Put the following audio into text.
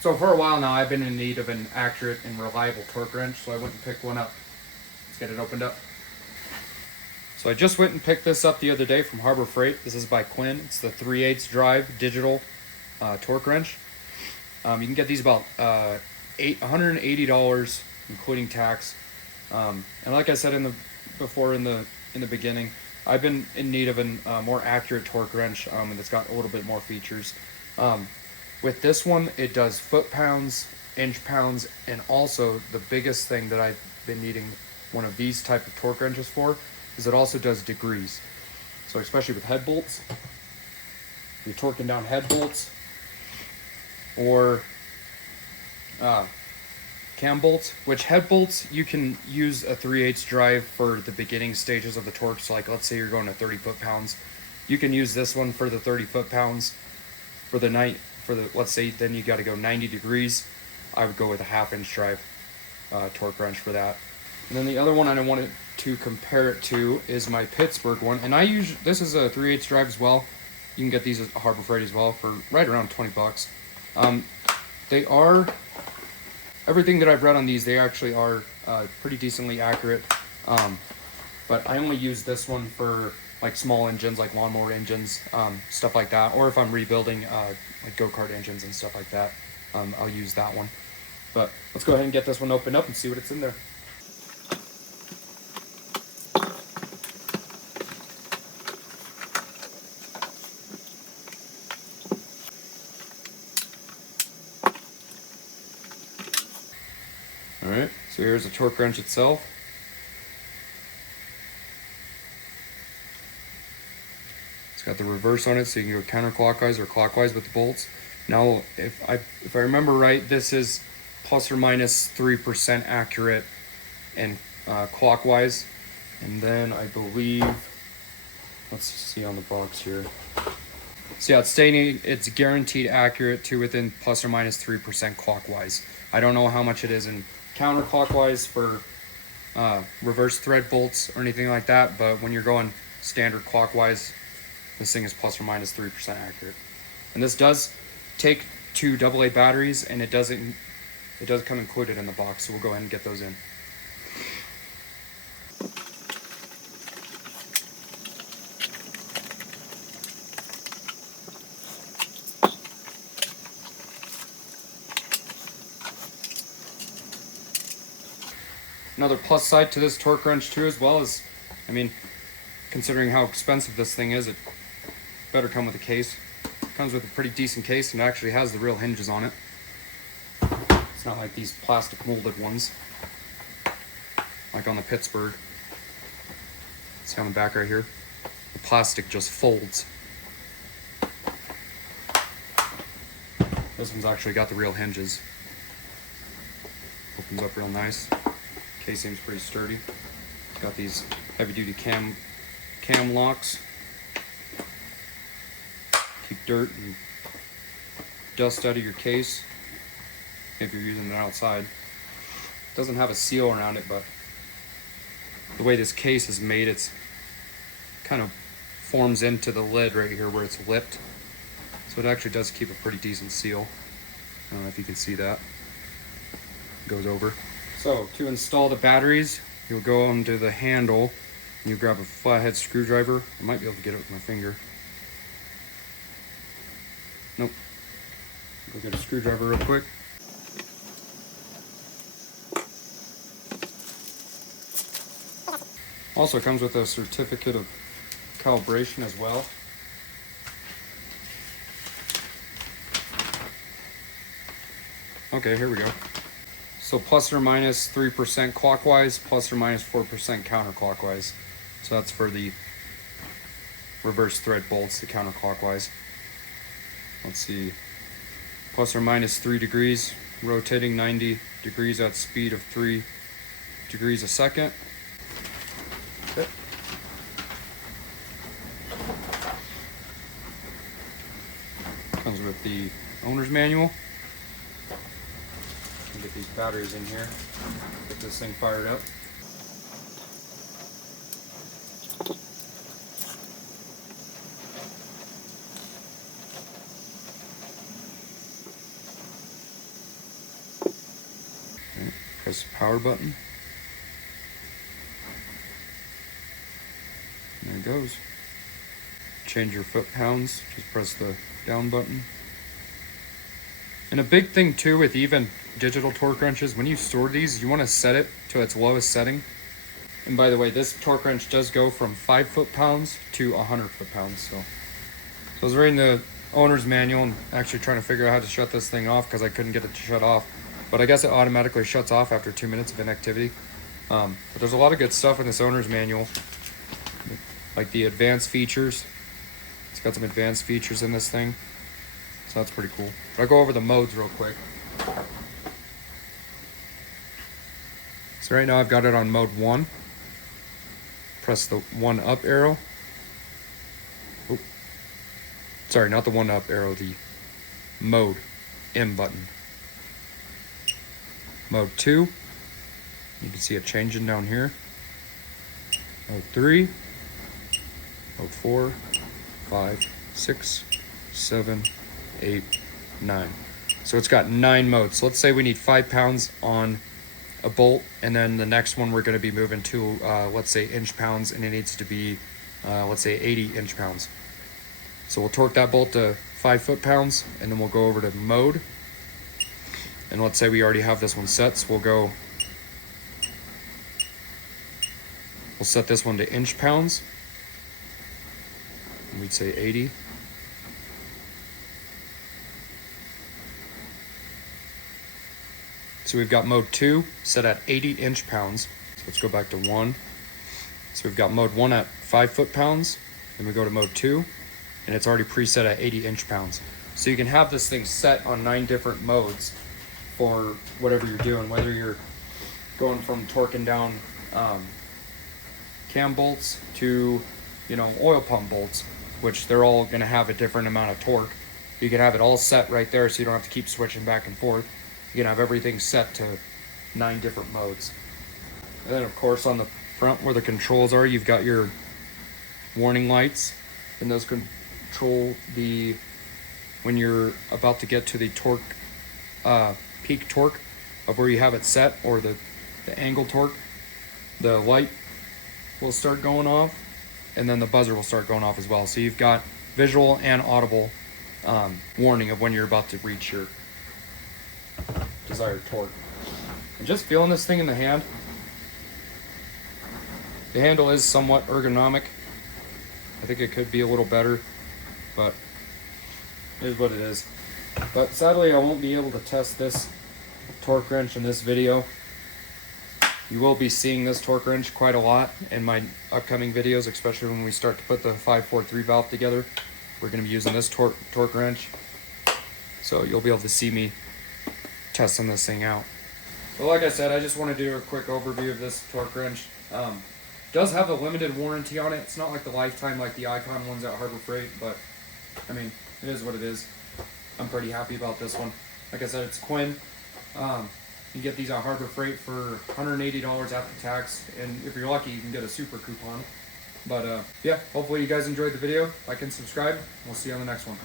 So for a while now, I've been in need of an accurate and reliable torque wrench, so I went and picked one up. Let's get it opened up. So I just went and picked this up the other day from Harbor Freight. This is by Quinn. It's the 3/8 drive digital torque wrench. You can get these about $180, including tax. And like I said in the beginning, I've been in need of a more accurate torque wrench, and it's got a little bit more features. With this one, it does foot-pounds, inch-pounds, and also the biggest thing that I've been needing one of these type of torque wrenches for is it also does degrees. So especially with head bolts, you're torquing down head bolts or cam bolts, which head bolts you can use a 3/8 drive for the beginning stages of the torque. So like let's say you're going to 30 foot-pounds, you can use this one for the 30 foot-pounds. For the let's say then you got to go 90 degrees, I would go with a 1/2-inch drive torque wrench for that. And then the other one I wanted to compare it to is my Pittsburgh one, and this is a 3/8 drive as well. You can get these at Harbor Freight as well for right around 20 bucks. They are, everything that I've read on these, they actually are pretty decently accurate. But I only use this one for like small engines, like lawnmower engines, stuff like that. Or if I'm rebuilding like go-kart engines and stuff like that, I'll use that one. But let's go ahead and get this one opened up and see what it's in there. Alright, so here's the torque wrench itself. It's got the reverse on it, so you can go counterclockwise or clockwise with the bolts. Now, if I remember right, this is plus or minus 3% accurate and clockwise. And then I believe, let's see on the box here. So yeah, it's stating it's guaranteed accurate to within plus or minus 3% clockwise. I don't know how much it is in counterclockwise for reverse thread bolts or anything like that, but when you're going standard clockwise, this thing is plus or minus 3% accurate. And this does take 2 AA batteries, and it does come included in the box, so we'll go ahead and get those in. Another plus side to this torque wrench too as well is, I mean, considering how expensive this thing is, it better come with a case. It comes with a pretty decent case and it actually has the real hinges on it. It's not like these plastic molded ones, like on the Pittsburgh. See on the back right here? The plastic just folds. This one's actually got the real hinges. Opens up real nice. Case seems pretty sturdy. Got these heavy duty cam locks. Keep dirt and dust out of your case if you're using it outside. It doesn't have a seal around it, but the way this case is made, it's kind of forms into the lid right here where it's lipped. So it actually does keep a pretty decent seal. I don't know if you can see that. It goes over. So to install the batteries, you'll go onto the handle and you grab a flathead screwdriver. I might be able to get it with my finger. Nope. Go get a screwdriver real quick. Also comes with a certificate of calibration as well. Okay, here we go. So plus or minus 3% clockwise, plus or minus 4% counterclockwise. So that's for the reverse thread bolts, the counterclockwise. Let's see, plus or minus 3 degrees, rotating 90 degrees at speed of 3 degrees a second. Okay. Comes with the owner's manual. Get these batteries in here, get this thing fired up. Press the power button. There it goes. Change your foot-pounds, just press the down button. And a big thing too with even digital torque wrenches, when you store these, you want to set it to its lowest setting. And by the way, this torque wrench does go from 5 foot-pounds to 100 foot-pounds. So I was reading the owner's manual and actually trying to figure out how to shut this thing off because I couldn't get it to shut off. But I guess it automatically shuts off after 2 minutes of inactivity. But there's a lot of good stuff in this owner's manual, like the advanced features. It's got some advanced features in this thing, so that's pretty cool. But I'll go over the modes real quick. So right now I've got it on mode 1. Press the 1 up arrow. Oh, sorry, not the 1 up arrow, the mode M button. Mode 2, you can see it changing down here. Mode 3, mode 4, 5, 6, 7, 8, 9. So it's got 9 modes. So let's say we need 5 pounds on a bolt, and then the next one we're going to be moving to, let's say, inch pounds, and it needs to be, let's say, 80 inch pounds. So we'll torque that bolt to 5 foot-pounds, and then we'll go over to mode. And let's say we already have this one set, so we'll set this one to inch pounds. And we'd say 80. So we've got mode 2 set at 80 inch pounds. So let's go back to 1. So we've got mode 1 at 5 foot-pounds. Then we go to mode 2, and it's already preset at 80 inch pounds. So you can have this thing set on 9 different modes for whatever you're doing, whether you're going from torquing down cam bolts to, you know, oil pump bolts, which they're all going to have a different amount of torque. You can have it all set right there, so you don't have to keep switching back and forth. You can have everything set to 9 different modes. And then of course on the front where the controls are, you've got your warning lights, and those control the, when you're about to get to the torque, peak torque of where you have it set, or the angle torque, the light will start going off, and then the buzzer will start going off as well. So you've got visual and audible warning of when you're about to reach your desired torque. And just feeling this thing in the hand, the handle is somewhat ergonomic. I think it could be a little better, but it is what it is. But sadly I won't be able to test this torque wrench in this video. You will be seeing this torque wrench quite a lot in my upcoming videos, especially when we start to put the 543 valve together. We're going to be using this torque wrench, so you'll be able to see me testing this thing out. But like I said, I just want to do a quick overview of this torque wrench. Does have a limited warranty on it. It's not like the lifetime like the Icon ones at Harbor Freight, but I mean, it is what it is. I'm pretty happy about this one. Like I said, it's Quinn. You get these at Harbor Freight for $180 after tax, and if you're lucky, you can get a super coupon. But yeah, hopefully you guys enjoyed the video. Like and subscribe. We'll see you on the next one.